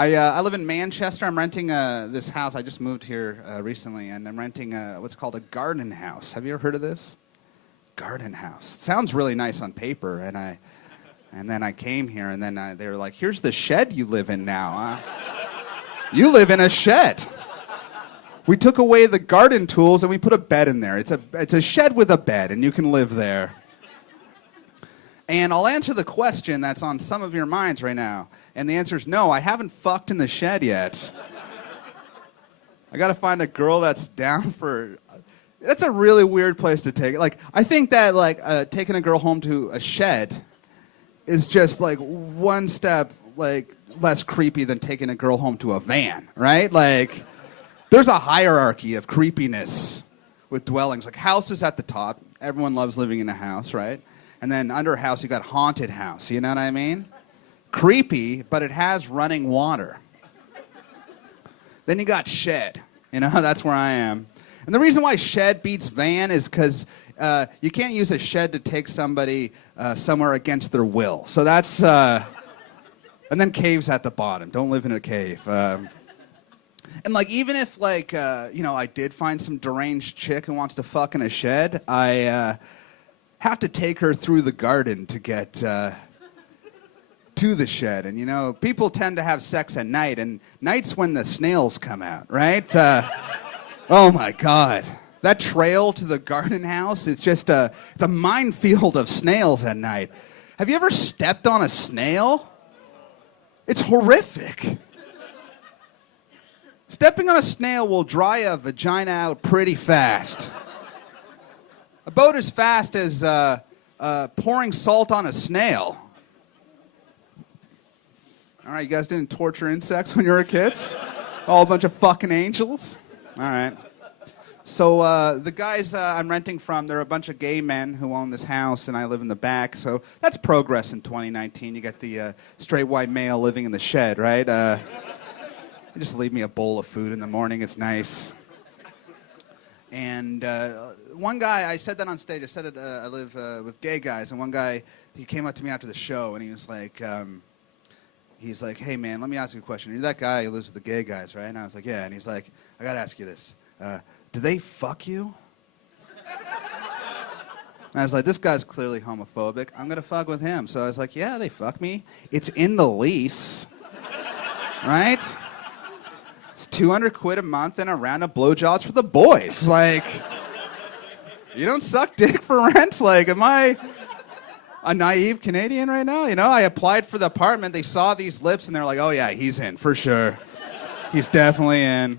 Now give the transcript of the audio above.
I live in Manchester. I'm renting this house. I just moved here recently, and I'm renting what's called a garden house. Have you ever heard of this? Garden house. It sounds really nice on paper, and then I came here, and then they were like, "Here's the shed you live in now. You live in a shed. We took away the garden tools and we put a bed in there. It's a shed with a bed, and you can live there." And I'll answer the question that's on some of your minds right now. And the answer is no, I haven't fucked in the shed yet. I gotta find a girl that's down for... That's a really weird place to take it. Like, I think that taking a girl home to a shed is just like one step less creepy than taking a girl home to a van, right? Like, there's a hierarchy of creepiness with dwellings. Like, house is at the top. Everyone loves living in a house, right? And then under house, you got haunted house. You know what I mean? Creepy, but it has running water. Then you got shed. You know, that's where I am. And the reason why shed beats van is because you can't use a shed to take somebody somewhere against their will. So that's... and then caves at the bottom. Don't live in a cave. And even if I did find some deranged chick who wants to fuck in a shed, I have to take her through the garden to get to the shed. And people tend to have sex at night, and night's when the snails come out, right? Oh my God. That trail to the garden house, it's a minefield of snails at night. Have you ever stepped on a snail? It's horrific. Stepping on a snail will dry a vagina out pretty fast. About as fast as pouring salt on a snail. All right, you guys didn't torture insects when you were kids? All a bunch of fucking angels? All right. So the guys I'm renting from, they're a bunch of gay men who own this house, and I live in the back. So that's progress in 2019. You get the straight white male living in the shed, right? They just leave me a bowl of food in the morning. It's nice. And one guy, I said that on stage. I said it. I live with gay guys, and one guy, he came up to me after the show, and he was like, "Hey man, let me ask you a question. You're that guy who lives with the gay guys, right?" And I was like, "Yeah." And he's like, "I gotta ask you this. Do they fuck you?" And I was like, this guy's clearly homophobic. I'm gonna fuck with him. So I was like, "Yeah, they fuck me. It's in the lease, right? It's 200 quid a month and a round of blowjobs for the boys. Like, you don't suck dick for rent? Like, am I a naive Canadian right now? I applied for the apartment. They saw these lips and they're like, oh yeah, he's in for sure. He's definitely in.